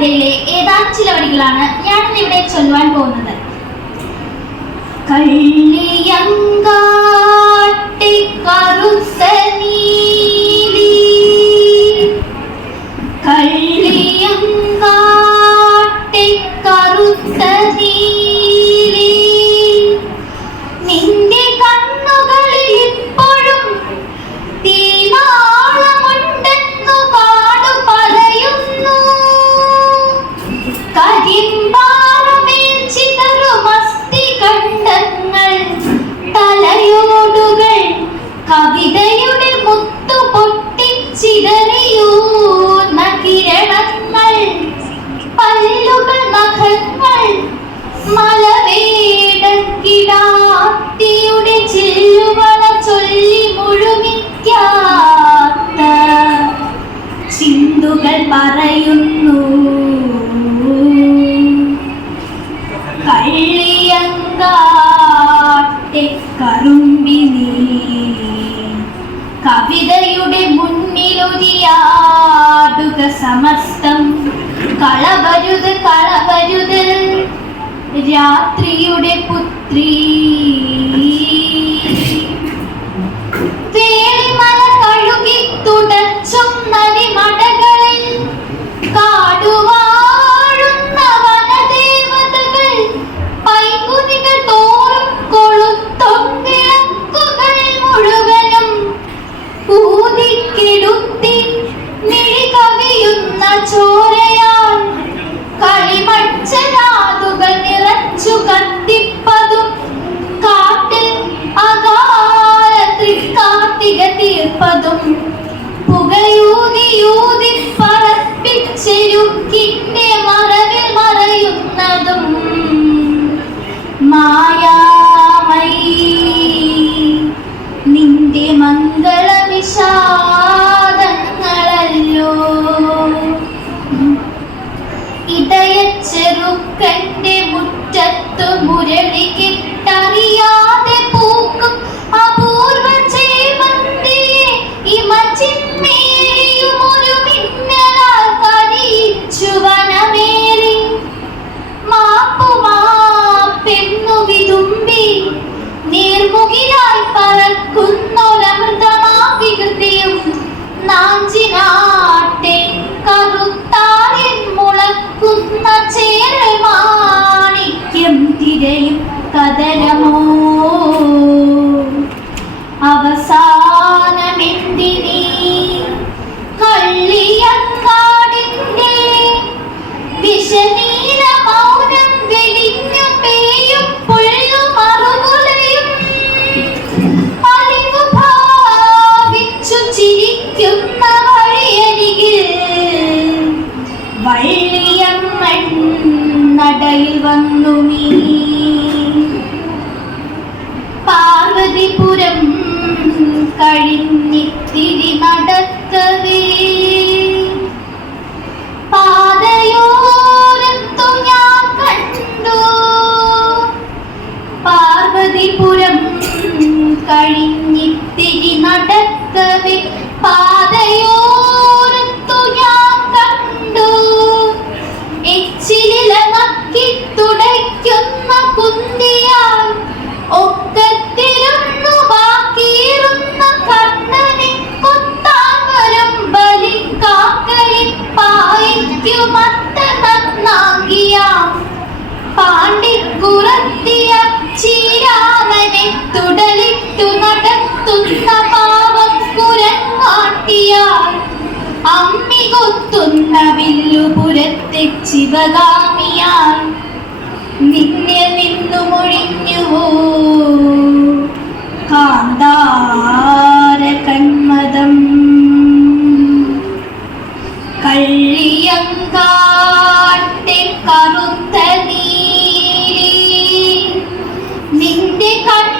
കവിതയിലെ ഏതാനും ചില വരികളാണ് ഞാൻ ഇവിടെ ചൊല്ലുവാൻ പോകുന്നത്. കള്ളിയങ്കാട്ടിക്കറുത്തൽ കവിതയുടെ മുത്തു പൊട്ടിച്ചിതറിയൂ നകിരണങ്ങൾ പല്ലുകൾ നഖങ്ങൾ മലവേടക്കിടാത്തിയുടെ ചില്ലുകള ചൊല്ലി മുഴുമിക്കാത്ത ചിന്തുകൾ പറ കളയാടുക സമസ്തം. കളവരുത് കളവരുത് രാത്രിയുടെ പുത്രീ. ദുഃഖിന്റെ മറവിൽ മറയുന്നതും മായാമൈ നിന്റെ മംഗള വിഷാദങ്ങളല്ലോ ഇതയച്ചെറുക്കന്റെ മുറ്റത്തു മുരളി കിട്ടറിയാ. നീർമുകിലായി പറക്കുന്നൊരമൃതമാ വികൃതിയും നാഞ്ചിനാ കഴിഞ്ഞിട്ട് ശിവകാമിയാൻ നിന്നെ നിന്നു നിന്നുമൊഴിഞ്ഞുവോ? കാന്താര കന്മതം കള്ളിയങ്കാട്ടെ കറുത്ത നീ നിന്റെ കണ്ണ